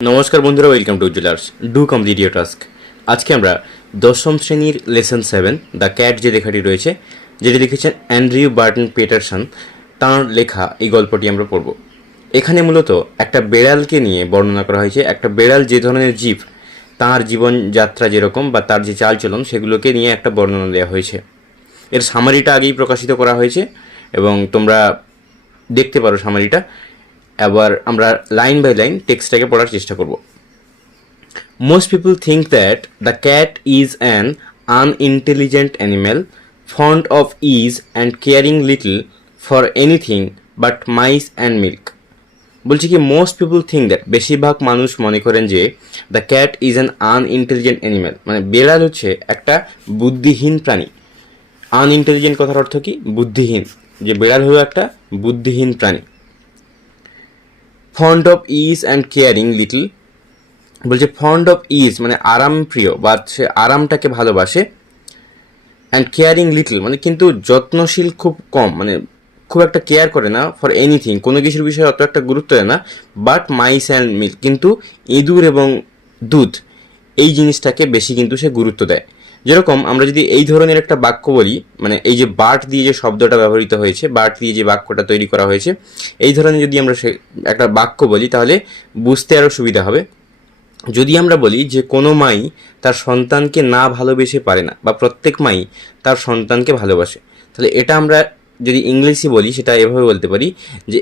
নমস্কার বন্ধুরা, welcome to jewellers do complete your task. আজকে আমরা দশম শ্রেণীর লেসন 7 দ্য ক্যাট যে লেখাটি রয়েছে, যেটি লিখেছেন অ্যান্ড্রিউ বার্টন পিটারসন, তাঁর লেখা এই গল্পটি আমরা পড়ব। এখানে মূলত একটা বেড়ালকে নিয়ে বর্ণনা করা হয়েছে। একটা বেড়াল যে ধরনের জীব, তাঁর জীবনযাত্রা যেরকম বা তার যে চালচলন, সেগুলোকে নিয়ে একটা বর্ণনা দেওয়া হয়েছে। এর সামারিটা আগেই প্রকাশিত করা হয়েছে এবং তোমরা দেখতে পারো সামারিটা। এবার আমরা লাইন বাই লাইন টেক্সটটাকে পড়ার চেষ্টা করব। Most people think that the cat is an unintelligent animal, fond of ease and caring little for anything but mice and milk. বলছি কি, মোস্ট পিপল থিঙ্ক দ্যাট, বেশিরভাগ মানুষ মনে করেন যে the cat is an unintelligent animal, মানে বেড়াল হচ্ছে একটা বুদ্ধিহীন প্রাণী। আনইন্টেলিজেন্ট কথার অর্থ কি? বুদ্ধিহীন। যে বেড়াল হলো একটা বুদ্ধিহীন প্রাণী। Fond of is and caring little, বলছে ফন্ড অফ ইজ মানে আরাম প্রিয়, বা সে আরামটাকে ভালোবাসে। অ্যান্ড কেয়ারিং লিটল মানে কিন্তু যত্নশীল খুব কম, মানে খুব একটা কেয়ার করে না। ফর এনিথিং, কোনো কিছুর বিষয়ে অত একটা গুরুত্ব দেয় না। বাট মাইস অ্যান্ড মিল্ক, কিন্তু ইঁদুর এবং দুধ এই জিনিসটাকে বেশি কিন্তু সে গুরুত্ব দেয়। যেরকম আমরা যদি এই ধরনের একটা বাক্য বলি, মানে এই যে বার্ট দিয়ে যে শব্দটা ব্যবহৃত হয়েছে, বার্ট দিয়ে যে বাক্যটা তৈরি করা হয়েছে, এই ধরনের যদি আমরা একটা বাক্য বলি তাহলে বুঝতে আরও সুবিধা হবে। যদি আমরা বলি যে কোনো মাই তার সন্তানকে না ভালোবেসে পারে না, বা প্রত্যেক মাই তার সন্তানকে ভালোবাসে, তাহলে এটা আমরা যদি ইংলিশে বলি সেটা এভাবে বলতে পারি যে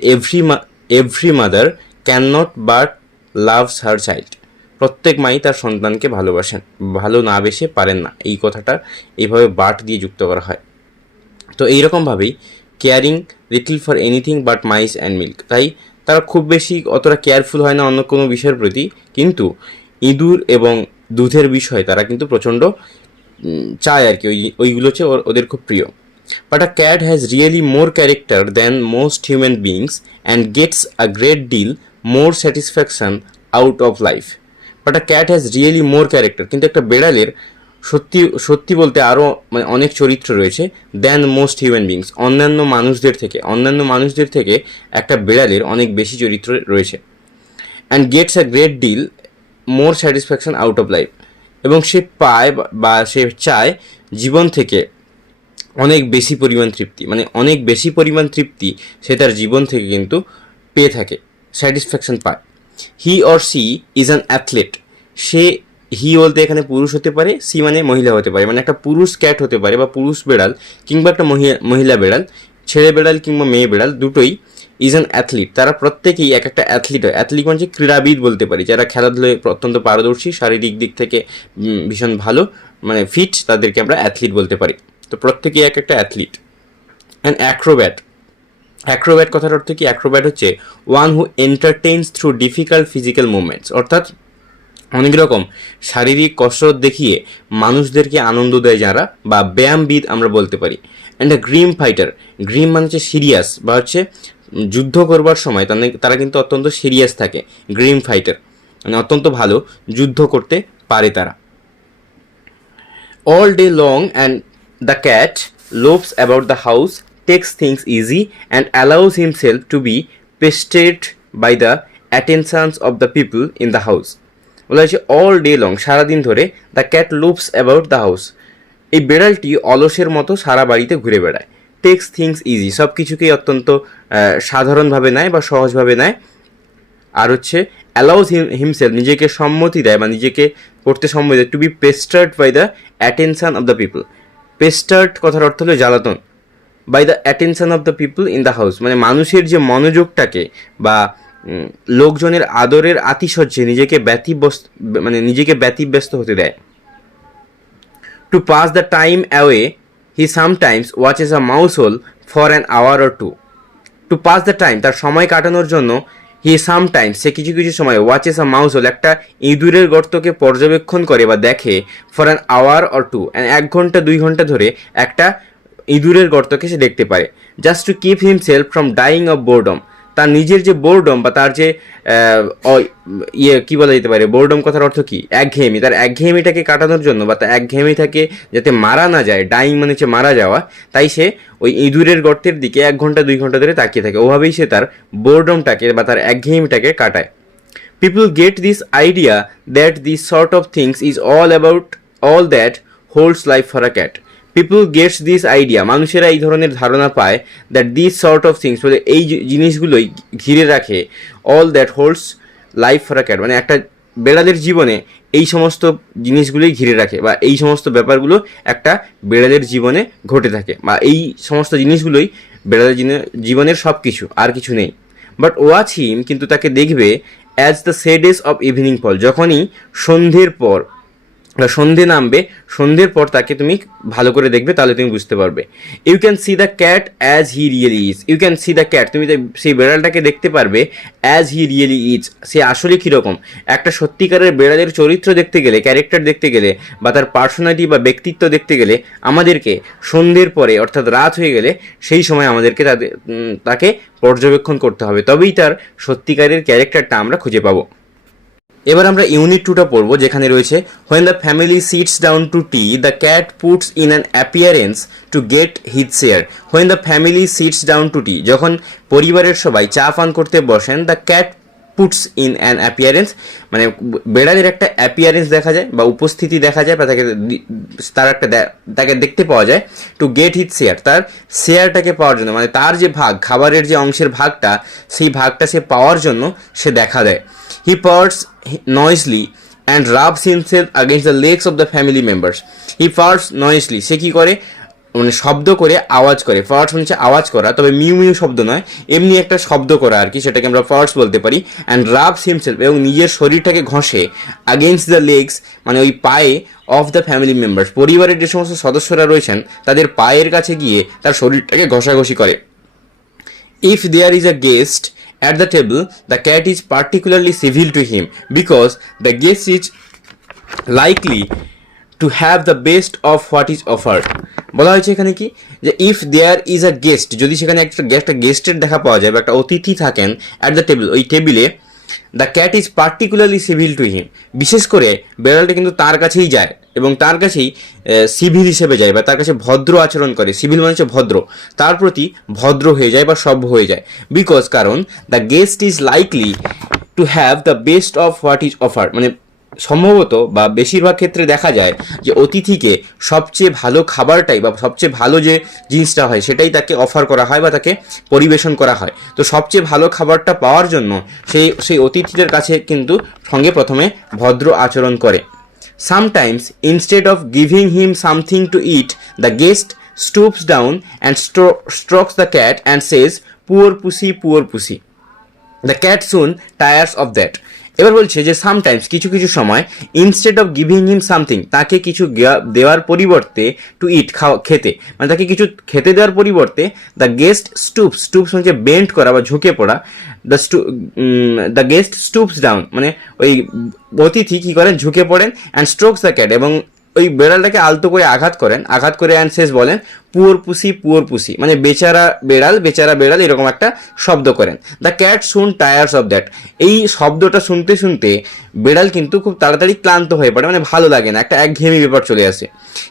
every mother can not but loves her child. প্রত্যেক মাই তার সন্তানকে ভালোবাসেন, ভালো না বেসে পারেন না। এই কথাটা এইভাবে বাট দিয়ে যুক্ত করা হয়। তো এইরকমভাবেই caring little for anything but mice and milk, তাই তারা খুব বেশি অতটা কেয়ারফুল হয় না অন্য কোনো বিষয়ের প্রতি, কিন্তু ইঁদুর এবং দুধের বিষয়ে তারা কিন্তু প্রচণ্ড চায় আর কি, ওইগুলো হচ্ছে ওদের খুব প্রিয়। But a cat has really more character than most human beings and gets a great deal more satisfaction out of life. But a cat has really more character, কিন্তু একটা বেড়ালের সত্যি সত্যি বলতে আরও মানে অনেক চরিত্র রয়েছে। দ্যান মোস্ট হিউম্যান বিংস, অন্যান্য মানুষদের থেকে একটা বেড়ালের অনেক বেশি চরিত্র রয়েছে। And gets a great deal more satisfaction out of life, এবং সে পায় বা সে চায় জীবন থেকে অনেক বেশি পরিমাণ তৃপ্তি, মানে অনেক বেশি পরিমাণ তৃপ্তি সে তার জীবন থেকে কিন্তু পেয়ে থাকে, স্যাটিসফ্যাকশন পায়। He or she is an athlete, সে, হি বলতে এখানে পুরুষ হতে পারে, সি মানে মহিলা হতে পারে, মানে একটা পুরুষ ক্যাট হতে পারে বা পুরুষ বেড়াল, কিংবা একটা মহিলা বেড়াল, ছেলে বেড়াল কিংবা মেয়ে বেড়াল দুটোই ইজ অ্যান অ্যাথলিট। তারা প্রত্যেকেই এক একটা অ্যাথলিট হয়। অ্যাথলিট মানে ক্রীড়াবিদ বলতে পারি, যারা খেলাধুলায় অত্যন্ত পারদর্শী, শারীরিক দিক থেকে ভীষণ ভালো, মানে ফিট, তাদেরকে আমরা অ্যাথলিট বলতে পারি। তো প্রত্যেকেই এক একটা অ্যাথলিট। অ্যান্ড অ্যাক্রোব্যাট, অ্যাক্রোব্যাট কথার অর্থ কি? অ্যাক্রোব্যাট হচ্ছে one who entertains through difficult physical movements, অর্থাৎ অনেক রকম শারীরিক কসরত দেখিয়ে মানুষদেরকে আনন্দ দেয় যারা, বা ব্যায়ামবিদ আমরা বলতে পারি। And a Grimm fighter, Grimm মানে হচ্ছে সিরিয়াস, বা হচ্ছে যুদ্ধ করবার সময় তারা কিন্তু অত্যন্ত সিরিয়াস থাকে। গ্রিম ফাইটার মানে অত্যন্ত ভালো যুদ্ধ করতে পারে তারা। All day long and the cat loafs about the house, takes things easy and allows himself to be pestered by the attentions of the people in the house. বলা হয়েছে অল ডে লং, সারাদিন ধরে, the cat loafs about the house, এই বেড়ালটি অলসের মতো সারা বাড়িতে ঘুরে বেড়ায়। টেক্স থিংস ইজি, সব কিছুকেই অত্যন্ত সাধারণভাবে নেয় বা সহজভাবে নেয়। আর হচ্ছে অ্যালাউস হিমসেলফ, নিজেকে সম্মতি দেয় বা নিজেকে করতে সম্মতি দেয়, to be pestered by the attention of the people. Pestered কথার অর্থ হলো জ্বালাতন। By the attention of the people in the house, মানে মানুষের যে মনোযোগটাকে বা লোকজনের আদরের আতিশয্যে নিজেকে ব্যতিব্যস্ত হতে দেয়। To pass the time away he sometimes watches a mouse hole for an hour or two. To pass the time, তার সময় কাটানোর জন্য, হি সামটাইমস, সে কিছু কিছু সময়, ওয়াচেস আ মাউস হোল, একটা ইঁদুরের গর্তকে পর্যবেক্ষণ করে বা দেখে, for an hour or two, 1 ঘন্টা 2 ঘন্টা ধরে একটা ইঁদুরের গর্তকে সে দেখতে পারে। Just to keep himself from dying of boredom, তার নিজের যে বোরডম বা তার যে কী বলা যেতে পারে, বোরডম কথার অর্থ কি? একঘেয়েমি, তার একঘেয়েমিটাকে কাটানোর জন্য, বা তার একঘেয়েমিটাকে যাতে মারা না যায়, ডাইং মানে হচ্ছে মারা যাওয়া, তাই সে ওই ইঁদুরের গর্তের দিকে 1 ঘন্টা 2 ঘন্টা ধরে তাকিয়ে থাকে। ওভাবেই সে তার বোরডমটাকে বা তার একঘেয়েমিটাকে কাটায়। People get this idea that this sort of things is all about all that holds life for a cat. People gets this idea, মানুষেরা এই ধরনের ধারণা পায় that these sort of things বলে এই জিনিসগুলোই ঘিরে রাখে all that holds life for a cat, মানে একটা বেড়ালের জীবনে এই সমস্ত জিনিসগুলোই ঘিরে রাখে বা এই সমস্ত ব্যাপারগুলো একটা বেড়ালের জীবনে ঘটে থাকে বা এই সমস্ত জিনিসগুলোই বেড়ালের জীবনের সব কিছু, আর কিছু নেই। বাট ওয়াচ হিম, কিন্তু তাকে দেখবে অ্যাজ দ্য শেডেস অফ ইভিনিং ফল, যখনই সন্ধ্যের পর সন্ধে নামবে, সন্ধ্যের পর তাকে তুমি ভালো করে দেখবে, তাহলে তুমি বুঝতে পারবে। You can see the cat as he really is, you can see the cat, তুমি সেই বেড়ালটাকে দেখতে পারবে অ্যাজ হি রিয়েলি ইজ, সে আসলে কীরকম। একটা সত্যিকারের বেড়ালের চরিত্র দেখতে গেলে, ক্যারেক্টার দেখতে গেলে বা তার পার্সোনালিটি বা ব্যক্তিত্ব দেখতে গেলে আমাদেরকে সন্ধ্যের পরে অর্থাৎ রাত হয়ে গেলে সেই সময় আমাদেরকে তাকে পর্যবেক্ষণ করতে হবে, তবেই তার সত্যিকারের ক্যারেক্টারটা আমরা খুঁজে পাবো। এবার আমরা ইউনিট 2টা পড়ব, যেখানে রয়েছে when the family sits down to tea the cat puts in an appearance to get his share. when the family sits down to tea, যখন পরিবারের সবাই চা পান করতে বসেন, the cat puts in an appearance, মানে বেড়ালের একটা অ্যাপিয়ারেন্স দেখা যায় বা উপস্থিতি দেখা যায় বা তাকে দেখতে পাওয়া যায় টু গেট হিজ শেয়ার, তার শেয়ারটাকে পাওয়ার জন্য, মানে তার যে ভাগ, খাবারের যে অংশের ভাগটা, সেই ভাগটা সে পাওয়ার জন্য সে দেখা দেয়। He purrs noisily and rubs himself against the legs of the family members. He purrs noisily, সে কি করে, মানে শব্দ করে, আওয়াজ করে। ফার্স হচ্ছে আওয়াজ করা, তবে মিউ মিউ শব্দ নয়, এমনি একটা শব্দ করা আর কি, সেটাকে আমরা ফার্স বলতে পারি। অ্যান্ড রাবস হিমসেলফ, এবং নিজের শরীরটাকে ঘষে, আগেইনস্ট দ্য লেগস, মানে ওই পায়ে, অফ দ্য ফ্যামিলি মেম্বার্স, পরিবারের যে সমস্ত সদস্যরা রয়েছেন তাদের পায়ের কাছে গিয়ে তার শরীরটাকে ঘষাঘষি করে। If there is a guest at the table, the cat is particularly civil to him because the guest is likely to have the best of what is offered. বলা হয়েছে এখানে কি, যে if there is a guest, যদি সেখানে একটা গেস্টের দেখা পাওয়া যায় বা একটা অতিথি থাকেন অ্যাট দ্য টেবিল, ওই টেবিলে, the cat is particularly civil to him, বিশেষ করে বেড়ালটা কিন্তু তার কাছেই যায় এবং তার কাছেই সিভিল হিসেবে যায় বা তার কাছে ভদ্র আচরণ করে। সিভিল মানে হচ্ছে ভদ্র, তার প্রতি ভদ্র হয়ে যায় বা সভ্য হয়ে যায়। বিকজ, কারণ the guest is likely to have the best of what is offered, মানে সম্ভবত বা বেশিরভাগ ক্ষেত্রে দেখা যায় যে অতিথিকে সবচেয়ে ভালো খাবারটাই বা সবচেয়ে ভালো যে জিনিসটা হয় সেটাই তাকে অফার করা হয় বা তাকে পরিবেশন করা হয়। তো সবচেয়ে ভালো খাবারটা পাওয়ার জন্য সেই অতিথিদের কাছে কিন্তু সঙ্গে প্রথমে ভদ্র আচরণ করে। Sometimes, instead of giving him something to eat, the guest stoops down and strokes the cat and says, "Poor pussy, poor pussy." The cat soon tires of that. এবার বলছে যে সামটাইমস, কিছু কিছু সময়, instead of giving him something, তাকে কিছু দেওয়ার পরিবর্তে, টু ইট, খেতে, মানে তাকে কিছু খেতে দেওয়ার পরিবর্তে, দ্য গেস্ট স্টুপস হচ্ছে বেন্ড করা বা ঝুঁকে পড়া, দ্য গেস্ট স্টুপস ডাউন, মানে ওই অতিথি কী করেন, ঝুঁকে পড়েন, অ্যান্ড স্ট্রোকস দ্য ক্যাট, এবং ওই বেড়ালটাকে আলতো করে আঘাত করে অ্যান্ড শেষ বলেন পুয়োর পুসি, মানে বেচারা বেড়াল এরকম একটা শব্দ করেন। The cat soon tyres of that, এই শব্দটা শুনতে শুনতে বেড়াল কিন্তু খুব তাড়াতাড়ি ক্লান্ত হয়ে পড়ে, মানে ভালো লাগে না, একটা একঘেয়েমি ব্যাপার চলে আসে।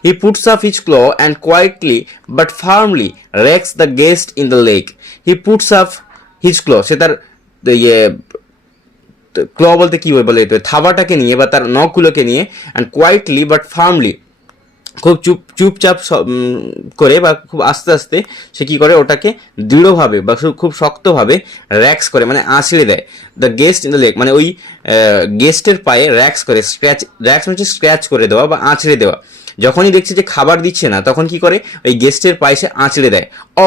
He puts up his claw and quietly but firmly rakes the guest in the leg. He puts up his claw, সে তার ক্ল বলতে কি বলে, থাবাটাকে নিয়ে বা তার নখগুলোকে নিয়ে, অ্যান্ড কোয়াইটলি বাট ফার্মলি, খুব চুপচাপ করে বা খুব আস্তে আস্তে সে কী করে, ওটাকে দৃঢ়ভাবে বা খুব শক্তভাবে র্যাক্স করে, মানে আঁচড়ে দেয়। The guest in the lake, মানে ওই গেস্টের পায়ে র্যাক্স করে, র্যাক্স হচ্ছে স্ক্র্যাচ করে দেওয়া বা আঁচড়ে দেওয়া। যখনই দেখছে যে খাবার দিচ্ছে না, তখন কি করে, ওই গেস্টের পায়ে সে আঁচড়ে দেয়। ও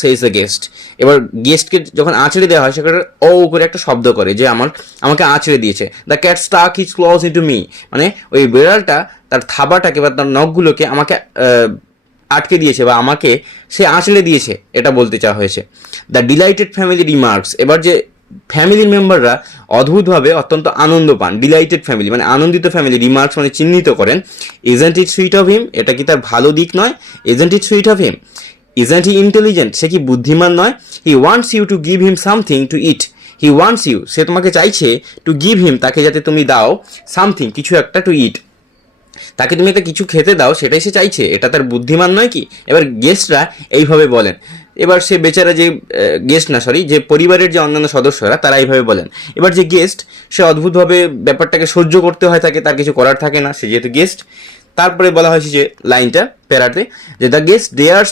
সেইজ দ্য গেস্ট, এবার গেস্টকে যখন আঁচড়ে দেওয়া হয় সেখানে ও করে একটা শব্দ করে যে আমাকে আঁচড়ে দিয়েছে। The cat stuck his claws into me, মানে ওই বেড়ালটা তার থাবাটাকে বা তার নখগুলোকে আমাকে আটকে দিয়েছে বা আমাকে সে আঁচড়ে দিয়েছে, এটা বলতে চাওয়া হয়েছে। দ্য ডিলাইটেড ফ্যামিলি রিমার্কস, এবার যে ফ্যামিলির মেম্বাররা অদ্ভুতভাবে অত্যন্ত আনন্দ পান, ডিলাইটেড ফ্যামিলি মানে আনন্দিত ফ্যামিলি, রিমার্কস মানে চিহ্নিত করেন, isn't it sweet of him, এটা কি তার ভালো দিক নয়, isn't it sweet of him, isn't he intelligent, সে কি বুদ্ধিমান নয়, he wants you to give him something to eat, he wants you, সে তোমাকে চাইছে, টু গিভ হিম, তাকে যাতে তুমি দাও, সামথিং কিছু একটা, টু ইট, তাকে তুমি একটা কিছু খেতে দাও, সেটাই সে চাইছে, এটা তার বুদ্ধিমান নয় কি। এবার গেস্টরা এইভাবে বলেন এবার সে বেচারা যে গেস্ট না সরি যে পরিবারের যে অন্যান্য সদস্যরা তারা এইভাবে বলেন। এবার যে গেস্ট সে অদ্ভুতভাবে ব্যাপারটাকে সহ্য করতে হয় তাকে, তার কিছু করার থাকে না, সে যেহেতু গেস্ট। তারপরে বলা হয়েছে যে লাইনটা প্যারাতে যে the guest dares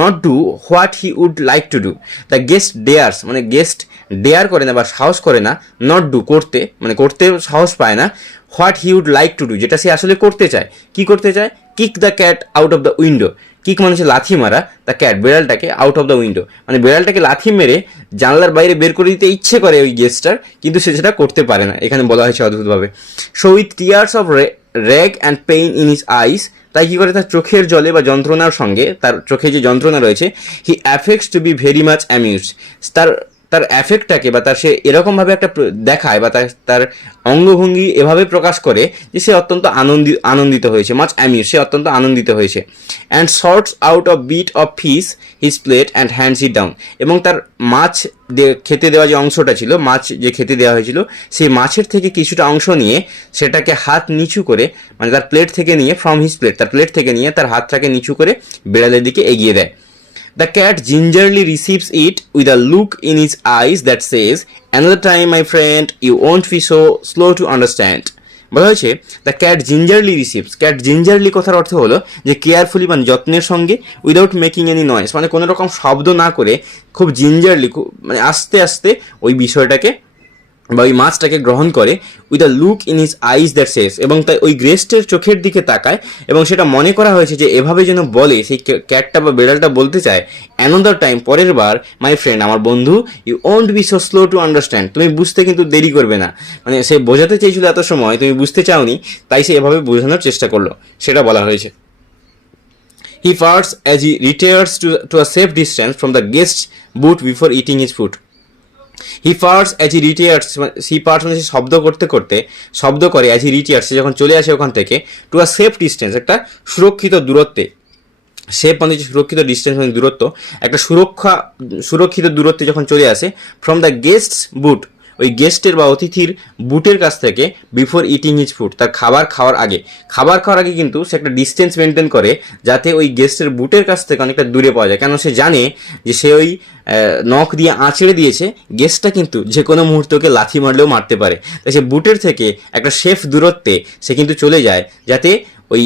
not do what he would like to do. The guest dares মানে গেস্ট ডেয়ার করে না বা সাহস করে না, নট ডু করতে মানে করতে সাহস পায় না, what he would like to do যেটা সে আসলে করতে চায়। কি করতে চায়? Kick the cat out of the window. Kick মানে হচ্ছে লাথি মারা, দ্য ক্যাট বেড়ালটাকে আউট অফ দ্য উইন্ডো মানে বেড়ালটাকে লাথি মেরে জানলার বাইরে বের করে দিতে ইচ্ছে করে ওই গেস্টটার, কিন্তু সে সেটা করতে পারে না, এখানে বলা হয়েছে অদ্ভুতভাবে। So with tears of rag and pain in his eyes, তাই কী করে তার চোখের জলে বা যন্ত্রণার সঙ্গে, তার চোখে যে যন্ত্রণা রয়েছে, he affects to be very much amused. তার তার অ্যাফেক্টটাকে বা তার সে এরকমভাবে একটা দেখায় বা তার অঙ্গভঙ্গি এভাবে প্রকাশ করে যে সে অত্যন্ত আনন্দিত হয়েছে, মাচ অ্যামিউজ, সে অত্যন্ত আনন্দিত হয়েছে। And shorts out of bit of fish his plate and hands it down. এবং তার মাছ খেতে দেওয়া যে অংশটা ছিল, মাছ যে খেতে দেওয়া হয়েছিল, সেই মাছের থেকে কিছুটা অংশ নিয়ে সেটাকে হাত নিচু করে মানে তার প্লেট থেকে নিয়ে, ফ্রম হিজ প্লেট, তার প্লেট থেকে নিয়ে তার হাতটাকে নিচু করে বিড়ালের দিকে এগিয়ে দেয়। The cat gingerly receives it with a look in his eyes that says, "Another time, my friend, you won't be so slow to understand." বলা হয়েছে দ্য ক্যাট জিঞ্জারলি রিসিভস। ক্যাট জিঞ্জারলি কথার অর্থ হলো যে কেয়ারফুলি মানে যত্নের সঙ্গে, উইদাউট মেকিং এনি নয়েস মানে কোনো রকম শব্দ না করে, খুব জিঞ্জারলি মানে আস্তে আস্তে ওই বিষয়টাকে বা ওই মাছটাকে গ্রহণ করে, with a look in his eyes that says, এবং তাই ওই গেস্টের চোখের দিকে তাকায় এবং সেটা মনে করা হয়েছে যে এভাবে যেন বলে, সেই ক্যাটটা বা বেড়ালটা বলতে চায়, অ্যানাদার টাইম পরের বার, মাই ফ্রেন্ড আমার বন্ধু, you won't be so slow to understand, তুমি বুঝতে কিন্তু দেরি করবে না। মানে সে বোঝাতে চেয়েছিল এত সময়, তুমি বুঝতে চাওনি, তাই সে এভাবে বোঝানোর চেষ্টা করলো, সেটা বলা হয়েছে। He farts as he retires to a safe distance from the guest boot before eating his food. He farts as he retires, he farts মানে শব্দ করতে করতে শব্দ করে, অ্যাজ হি রিটায়ার্স যখন চলে আসে ওখান থেকে, টু আ সেফ ডিস্টেন্স একটা সুরক্ষিত দূরত্বে, সেফ মানে সুরক্ষিত, ডিস্টেন্স মানে দূরত্ব, একটা সুরক্ষিত দূরত্বে যখন চলে আসে, ফ্রম দ্য গেস্টস বুট ওই গেস্টের বা অতিথির বুটের কাছ থেকে, বিফোর ইটিং হিজ ফুড তার খাবার খাওয়ার আগে কিন্তু সে একটা ডিস্টেন্স মেনটেন করে যাতে ওই গেস্টের বুটের কাছ থেকে অনেকটা দূরে পাওয়া যায়, কেন সে জানে যে সে ওই নখ দিয়ে আঁচড়ে দিয়েছে, গেস্টটা কিন্তু যে কোনো মুহূর্তে ওকে লাথি মারলেও মারতে পারে, তাই সে বুটের থেকে একটা সেফ দূরত্বে সে কিন্তু চলে যায় যাতে ওই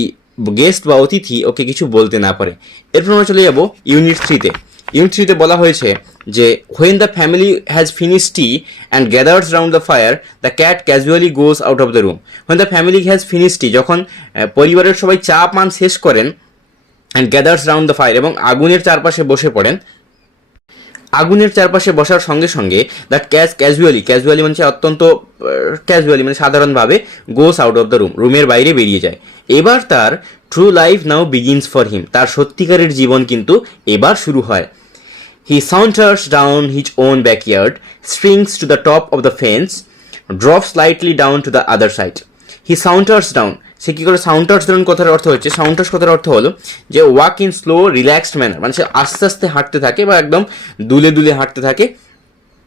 গেস্ট বা অতিথি ওকে কিছু বলতে না পারে। এরপর আমরা চলে যাবো ইউনিট 3-তে। ইউনিট 3-তে বলা হয়েছে যে when the family has finish tea and gathers round the fire, the cat casually goes out of the room. When the family has finish tea, যখন পরিবারের সবাই চা পান শেষ করেন, and gathers round the fire এবং আগুনের চারপাশে বসে পড়েন, আগুনের চারপাশে বসার সঙ্গে সঙ্গে দ্যাট ক্যাজুয়ালি মানে অত্যন্ত ক্যাজুয়ালি মানে সাধারণভাবে, গোস আউট অফ দ্য রুম রুমের বাইরে বেরিয়ে যায়। এবার তার true life now begins for him, তার সত্যিকারের জীবন কিন্তু এবার শুরু হয়। হি saunters down his own backyard, springs to the top of the fence, drops slightly down to the other side. He saunters down, সে কী করে সাউন্টার্স ডাউন কথার অর্থ হচ্ছে, সাউন্টার্স কথার অর্থ হলো যে walk in slow relaxed manner, মানে সে আস্তে আস্তে হাঁটতে থাকে বা একদম দুলে দুলে হাঁটতে থাকে।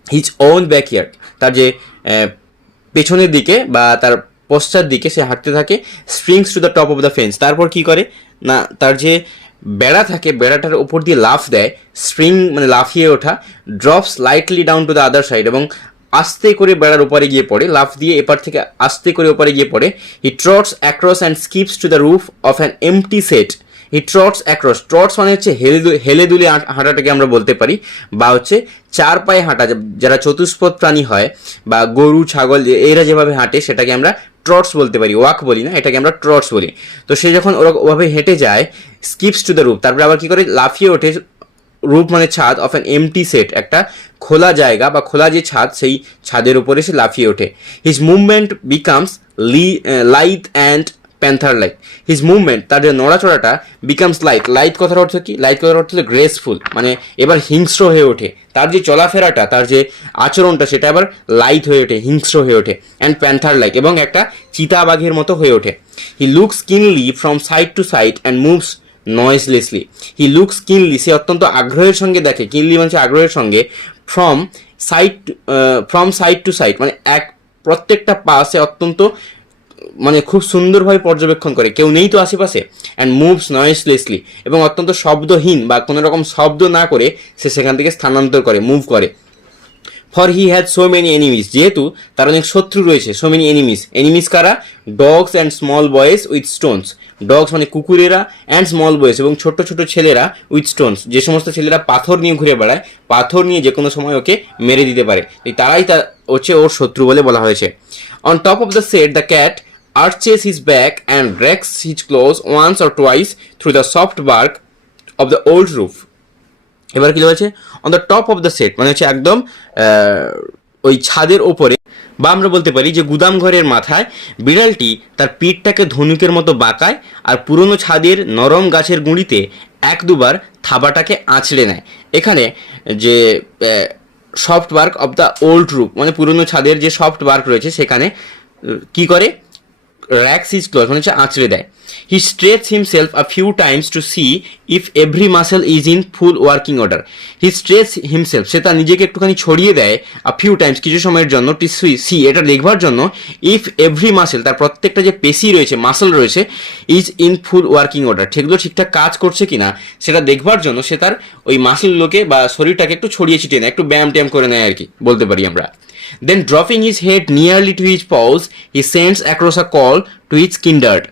হিজ ওন ব্যাকইয়ার্ড, তার যে পেছনের দিকে বা তার পশ্চাৎ দিকে সে হাঁটতে থাকে। Springs to the top of the fence, তারপর কী করে না, তার যে বেড়া থাকে বেড়াটার উপর দিয়ে লাফ দেয়, স্প্রিং মানে লাফিয়ে ওঠা, drops lightly down to the other side, এবং আস্তে করে বেড়ার ওপারে গিয়ে পড়ে, লাফ দিয়ে এপার থেকে আস্তে করে ওপারে গিয়ে পড়ে। He trots across and skips to the roof of an empty shed. He trots across, trots মানে হচ্ছে হেলে দুলে হাঁটাটাকে আমরা বলতে পারি, বা হচ্ছে চার পায়ে হাঁটা, যারা চতুষ্পদ প্রাণী হয় বা গরু ছাগল এরা যেভাবে হাঁটে সেটাকে আমরা ট্রটস বলতে পারি, ওয়াক বলি না, এটাকে আমরা ট্রটস বলি। তো সে যখন ওভাবে হেঁটে যায়, স্কিপস টু দ্য রুফ, তারপরে আবার কী করে লাফিয়ে ওঠে, রুফ মানে ছাদ, অফ অ্যান এমটি সেট একটা খোলা জায়গা বা খোলা যে ছাদ সেই ছাদের উপরে সে লাফিয়ে ওঠে। His movement becomes light and panther like. His movement তার যে নড়াচড়াটা, বিকামস লাইট কথার অর্থ কি, লাইট কথার অর্থ হচ্ছে গ্রেসফুল, মানে এবার হিংস্র হয়ে ওঠে, তার যে চলাফেরাটা তার যে আচরণটা সেটা আবার লাইট হয়ে ওঠে, হিংস্র হয়ে ওঠে। অ্যান্ড প্যান্থার লাইক, এবং একটা চিতাবাঘের মতো হয়ে ওঠে। He looks keenly from side to side and moves noiselessly. He looks keenly, সে অত্যন্ত আগ্রহের সঙ্গে দেখে, কিনলি মানে আগ্রহের সঙ্গে, ফ্রম সাইড টু সাইড মানে প্রত্যেকটা পা সে অত্যন্ত মানে খুব সুন্দরভাবে পর্যবেক্ষণ করে, কেউ নেই তো আশেপাশে। অ্যান্ড মুভস নয়েসলেসলি, এবং অত্যন্ত শব্দহীন বা কোনো রকম শব্দ না করে সে সেখান থেকে স্থানান্তর করে, মুভ করে। For he had so many enemies, যেহেতু তার অনেক শত্রু রয়েছে। সো মেনি এনিমিস, এনিমিস কারা? Dogs and small boys with Stones, dogs মানে কুকুরেরা, অ্যান্ড স্মল বয়েজ এবং ছোট্ট ছোট ছেলেরা, উইথ স্টোনস যে সমস্ত ছেলেরা পাথর নিয়ে ঘুরে বেড়ায়, পাথর নিয়ে যে কোনো সময় ওকে মেরে দিতে পারে, তারাই হচ্ছে ওর শত্রু বলে বলা হয়েছে। On top of the set the cat arches his back and drags his claws once or twice through the soft bark of the old roof. এবার কি হয়েছে? On the top of the set মানে হচ্ছে একদম ওই ছাদের ওপরে, বা আমরা বলতে পারি যে গুদাম ঘরের মাথায় বিড়ালটি তার পিঠটাকে ধনুকের মতো বাঁকায় আর পুরনো ছাদের নরম গাছের গুঁড়িতে এক দুবার থাবাটাকে আঁচড়ে নেয়। এখানে যে soft bark of the old roof মানে পুরনো ছাদের যে সফট বার্ক রয়েছে সেখানে কি করে? র্যাক্স হিজ ক্লজ মানে হচ্ছে আঁচড়ে দেয়। He stretch himself a few times to see if every muscle is in full working order. He stretch himself, সে তার নিজেকে একটুখানি ছড়িয়ে দেয়, আ ফিউ টাইমস কিছু সময়ের জন্য, টু সি এটা দেখবার জন্য, ইফ এভরি মাসেল তার প্রত্যেকটা যে পেশি রয়েছে, মাসেল রয়েছে, is in full working order সেগুলো ঠিকঠাক কাজ করছে কিনা সেটা দেখবার জন্য সে তার ওই মাসেলগুলোকে বা শরীরটাকে একটু ছড়িয়ে ছিটিয়ে নেয়, একটু ব্যায়াম ট্যায়াম করে নেয় আর কি বলতে পারি আমরা। Then dropping his head nearly to his paws, he sends across a call to his kindred.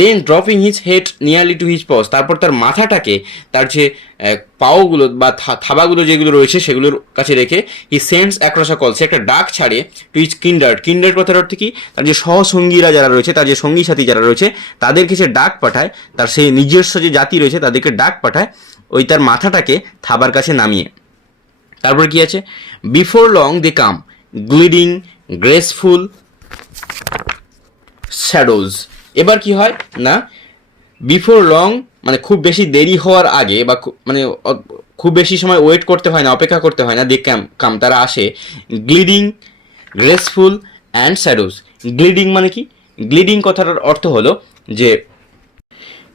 Then dropping his head nearly to his paws, তারপর তার মাথাটাকে তার যে পাওগুলো বা থাবাগুলো যেগুলো রয়েছে সেগুলোর কাছে রেখে হি সেন্ডস অ্যাক্রস আ কল, সে একটা ডাক ছাড়ে টু হিজ কিন্ডার্ড। কিন্ডার্ড কথার অর্থ কি? তার যে সহসঙ্গীরা যারা রয়েছে, তার যে সঙ্গী সাথী যারা রয়েছে তাদেরকে সে ডাক পাঠায়, তার সেই নিজস্ব যে জাতি রয়েছে তাদেরকে ডাক পাঠায় ওই তার মাথাটাকে থাবার কাছে নামিয়ে। তারপর কি আছে? বিফোর লং দে কাম গ্লিডিং গ্রেসফুল শ্যাডোজ। এবার কি হয় না, বিফোর লং মানে খুব বেশি দেরি হওয়ার আগে বা মানে খুব বেশি সময় ওয়েট করতে হয় না, অপেক্ষা করতে হয় না, দে কাম তারা আসে, গ্লিডিং গ্রেসফুল অ্যান্ড শ্যাডোজ। গ্লিডিং মানে কি? গ্লিডিং কথাটার অর্থ হলো যে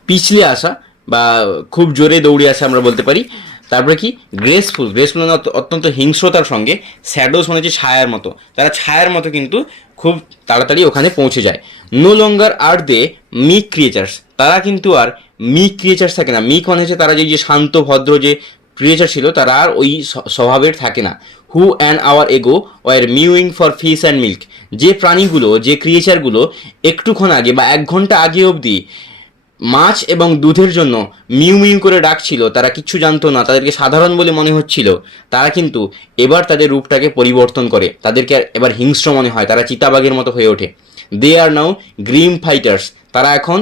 পিছলে আসা বা খুব জোরে দৌড়ে আসা আমরা বলতে পারি। তারপরে কি? গ্রেসফুল, গ্রেসফুল মানে অত্যন্ত হিংস্রতার সঙ্গে। শ্যাডোস মানে হচ্ছে ছায়ার মতো, তারা ছায়ার মতো কিন্তু খুব তাড়াতাড়ি ওখানে পৌঁছে যায়। নো লঙ্গার আর দে মিক ক্রিয়েচার্স, তারা কিন্তু আর মিক ক্রিয়েচার্স থাকে না। মিক মানে হচ্ছে তারা যে শান্ত ভদ্র যে ক্রিয়েচার ছিল তারা আর ওই স্বভাবের থাকে না। Who an hour ago were mewing for fish and milk, যে প্রাণীগুলো যে ক্রিয়েচারগুলো একটুক্ষণ আগে বা 1 ঘন্টা আগে অবধি মাছ এবং দুধের জন্য মিউ মিউ করে ডাকছিল, তারা কিচ্ছু জানতো না, তাদেরকে সাধারণ বলে মনে হচ্ছিল, তারা কিন্তু এবার তাদের রূপটাকে পরিবর্তন করে, তাদেরকে এবার হিংস্র মনে হয়, তারা চিতাবাঘের মতো হয়ে ওঠে। দে আর নাও গ্রিম ফাইটার্স, তারা এখন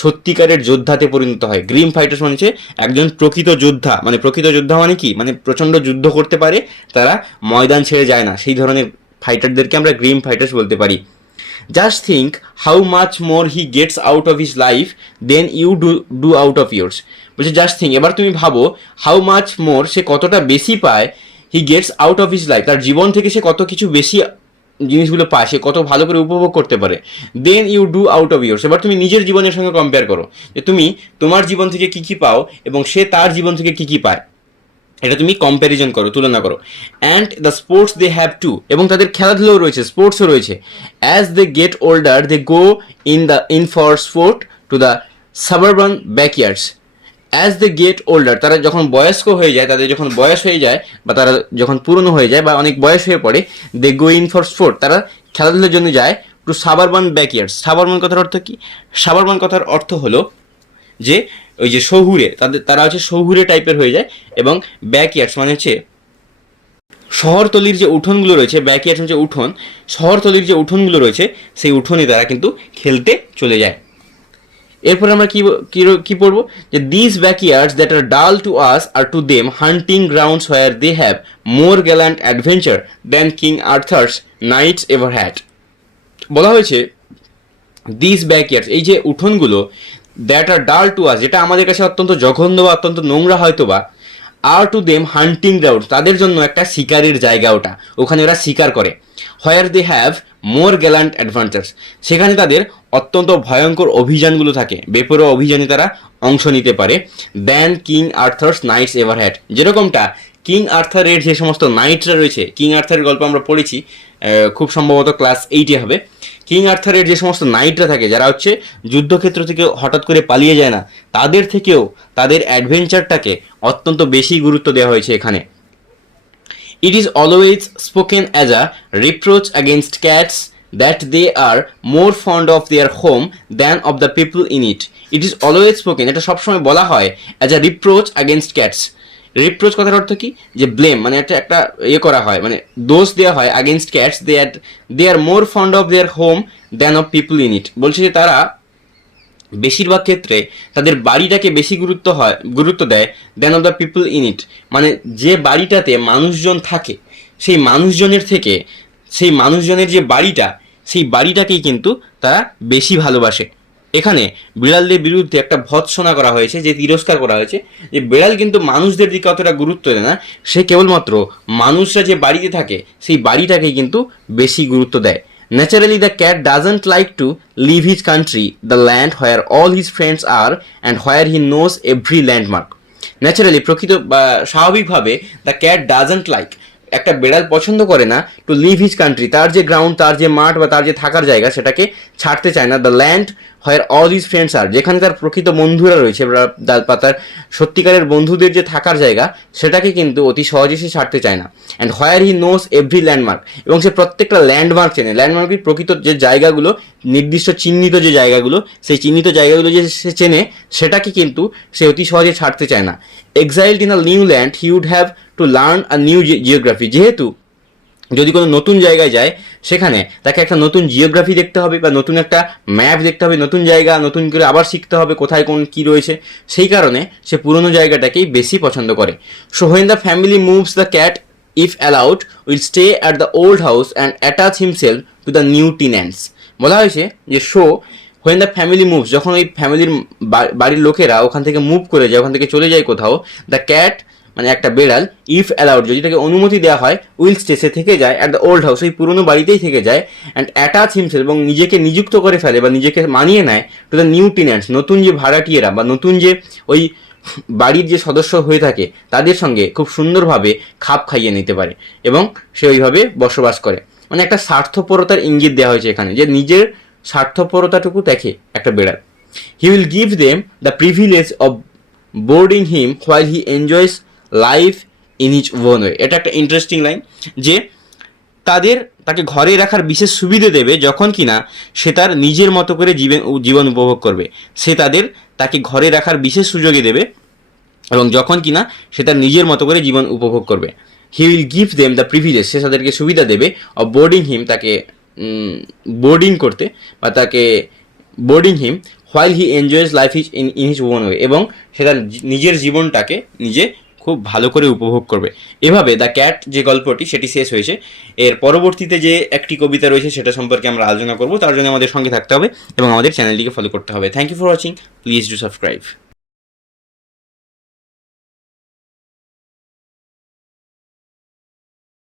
সত্যিকারের যোদ্ধাতে পরিণত হয়। গ্রিম ফাইটার্স মানে হচ্ছে একজন প্রকৃত যোদ্ধা। মানে প্রকৃত যোদ্ধা মানে কি? মানে প্রচণ্ড যুদ্ধ করতে পারে, তারা ময়দান ছেড়ে যায় না, সেই ধরনের ফাইটারদেরকে আমরা গ্রিম ফাইটার্স বলতে পারি। Just think how much more he gets out of his life than you do out of yours. বলছে জাস্ট থিঙ্ক, এবার তুমি ভাবো, হাউ মাচ মোর, সে কতটা বেশি পায়, he gets out of his life, তার জীবন থেকে সে কত কিছু বেশি জিনিসগুলো পায়, সে কত ভালো করে উপভোগ করতে পারে। Then you do out of years, এবার তুমি নিজের জীবনের সঙ্গে কম্পেয়ার করো যে তুমি তোমার জীবন থেকে কী কী পাও এবং সে তার জীবন থেকে কী কী পায়, এটা তুমি কম্প্যারিজন করো, তুলনা করো। And the sports they have too, এবং তাদের খেলাধুলাও রয়েছে, স্পোর্টসও রয়েছে। As they get older they go in for sport to the suburban backyards. As they get older, তারা যখন বয়স্ক হয়ে যায়, তাদের যখন বয়স হয়ে যায় বা তারা যখন পুরনো হয়ে যায় বা অনেক বয়স হয়ে পড়ে, দে গো ইন ফর স্পোর্ট, তারা খেলাধুলার জন্য যায় টু সাবারবান ব্যাকইয়ার্ডস। সাবারবান কথার অর্থ কি? সাবারবান কথার অর্থ হলো যে ওই যে শহুরে, তারা হচ্ছে শহুরে টাইপের হয়ে যায়, এবং ব্যাকইয়ার্ডস মানে হচ্ছে শহরতলির যে উঠোনগুলো রয়েছে, ব্যাকইয়ার্ডস হচ্ছে উঠোন, শহরতলির যে উঠোনগুলো রয়েছে সেই উঠোনে তারা কিন্তু খেলতে চলে যায়। এরপর আমরা কি পড়বো, যে this ব্যাকইয়ার্ডস that are dull to us are to them hunting grounds where they have more gallant adventure than King Arthur's knights ever had. বলা হয়েছে দিস ব্যাকইয়ার্ডস, এই যে উঠোনগুলো, দ্যাট আর ডাল টু আস, যেটা আমাদের কাছে অত্যন্ত জঘন্য বা অত্যন্ত নোংরা হয়তো বা, আর টু দেম হান্টিং গ্রাউন্ড, তাদের জন্য একটা শিকারের জায়গা ওটা, ওখানে ওরা শিকার করে। Where they have more gallant adventures, সেখানে তাদের অত্যন্ত ভয়ঙ্কর অভিযানগুলো থাকে, বেপরোয়া অভিযানে তারা অংশ নিতে পারে। Than King Arthur's knights ever had, যেরকমটা কিং আর্থারের যে সমস্ত নাইটরা রয়েছে, কিং আর্থারের গল্প আমরা পড়েছি, খুব সম্ভবত ক্লাস 8-এ হবে। কিং আর্থারের যে সমস্ত নাইটরা থাকে, যারা হচ্ছে যুদ্ধক্ষেত্র থেকে হঠাৎ করে পালিয়ে যায় না, তাদের থেকেও তাদের অ্যাডভেঞ্চারটাকে অত্যন্ত বেশি গুরুত্ব দেওয়া হয়েছে এখানে। It is always spoken as a reproach against cats that they are more fond of their home than of the people in it. It is always spoken, এটা সবসময় বলা হয় as a reproach against cats. Reproach কথার অর্থ কি, যে blame, মানে একটা একটা ইয়ে করা হয়, মানে দোষ দেওয়া হয় against cats, they are more fond of their home than of people in it. বলছে যে তারা বেশিরভাগ ক্ষেত্রে তাদের বাড়িটাকে বেশি গুরুত্ব দেয় than of the people in it, মানে যে বাড়িটাতে মানুষজন থাকে সেই মানুষজনের থেকে সেই মানুষজনের যে বাড়িটা, সেই বাড়িটাকেই কিন্তু তারা বেশি ভালোবাসে। এখানে বিড়ালদের বিরুদ্ধে একটা ভৎসনা করা হয়েছে, যে তিরস্কার করা হয়েছে, যে বিড়াল কিন্তু মানুষদের দিকে অতটা গুরুত্ব দেয় না, সে কেবলমাত্র মানুষরা যে বাড়িতে থাকে সেই বাড়িটাকেই কিন্তু বেশি গুরুত্ব দেয়। Naturally, the cat doesn't like to leave his country, the land where all his friends are and where he knows every landmark. Naturally, প্রকৃত বা স্বাভাবিকভাবে, দ্য ক্যাট ডাজন্ট লাইক, একটা বেড়াল পছন্দ করে না, টু লিভ হিজ কান্ট্রি, তার যে গ্রাউন্ড, তার যে মাঠ বা তার যে থাকার জায়গা, সেটাকে ছাড়তে চায় না। The land where all his friends are, যেখানে তার প্রকৃত বন্ধুরা রয়েছে বা তার সত্যিকারের বন্ধুদের যে থাকার জায়গা, সেটাকে কিন্তু অতি সহজে সে ছাড়তে চায় না। And where he knows every landmark, এবং সে প্রত্যেকটা ল্যান্ডমার্ক চেনে। ল্যান্ডমার্কের প্রকৃত যে জায়গাগুলো, নির্দিষ্ট চিহ্নিত যে জায়গাগুলো, সেই চিহ্নিত জায়গাগুলো যে সে চেনে, সেটাকে কিন্তু সে অতি সহজে ছাড়তে চায় না। Exiled in a new land he would have to learn a new geography, যেহেতু যদি কোনো নতুন জায়গায় যায় সেখানে তাকে একটা নতুন জিওগ্রাফি দেখতে হবে বা নতুন একটা ম্যাপ দেখতে হবে, নতুন জায়গা নতুন করে আবার শিখতে হবে কোথায় কোন কী রয়েছে, সেই কারণে সে পুরনো জায়গাটাকেই বেশি পছন্দ করে। So when the family moves the cat if allowed will stay at the old house and attach himself to the new tenants. বলা হয়েছে যে হোয়েন দ্য ফ্যামিলি মুভস, যখন ওই ফ্যামিলির বাড়ির লোকেরা ওখান থেকে মুভ করে যায়, ওখান থেকে চলে যায় কোথাও, দ্য ক্যাট মানে একটা বেড়াল, ইফ অ্যালাউড যদি তাকে অনুমতি দেওয়া হয়, উইল স্টে সে থেকে যায় অ্যাট দ্য ওল্ড হাউস, ওই পুরনো বাড়িতেই থেকে যায়, অ্যান্ড অ্যাটাচ হিমসেলফ এবং নিজেকে নিযুক্ত করে ফেলে বা নিজেকে মানিয়ে নেয় টু দ্য নিউ টিন্যান্টস, নতুন যে ভাড়াটিয়েরা বা নতুন যে ওই বাড়ির যে সদস্য হয়ে থাকে তাদের সঙ্গে খুব সুন্দরভাবে খাপ খাইয়ে নিতে পারে এবং সে ওইভাবে বসবাস করে। মানে একটা স্বার্থপরতার ইঙ্গিত দেওয়া হয়েছে এখানে, যে নিজের স্বার্থপরতাটুকু দেখে একটা বেড়াল। হি will give them the privilege of boarding him while he enjoys life in his own way. এটা একটা ইন্টারেস্টিং লাইন, যে তাকে ঘরে রাখার বিশেষ সুবিধে দেবে যখন কিনা সে তার নিজের মতো করে জীবন উপভোগ করবে। তাকে ঘরে রাখার বিশেষ সুযোগই দেবে এবং যখন কিনা সে তার নিজের মতো করে জীবন উপভোগ করবে। He will give them the privilege, সে তাদেরকে সুবিধা দেবে, অফ বোর্ডিং হিম, তাকে বোর্ডিং করতে বা তাকে boarding him while he enjoys life in his own way, এবং সে তার নিজের জীবনটাকে নিজে খুব ভালো করে উপভোগ করবে। এভাবে দ্য ক্যাট যে গল্পটি সেটি শেষ হয়েছে। এর পরবর্তীতে যে একটি কবিতা রয়েছে সেটা সম্পর্কে আমরা আলোচনা করব, তার জন্য আমাদের সঙ্গে থাকতে হবে এবং আমাদের চ্যানেলটিকে ফলো করতে হবে। Thank you for watching, please do subscribe.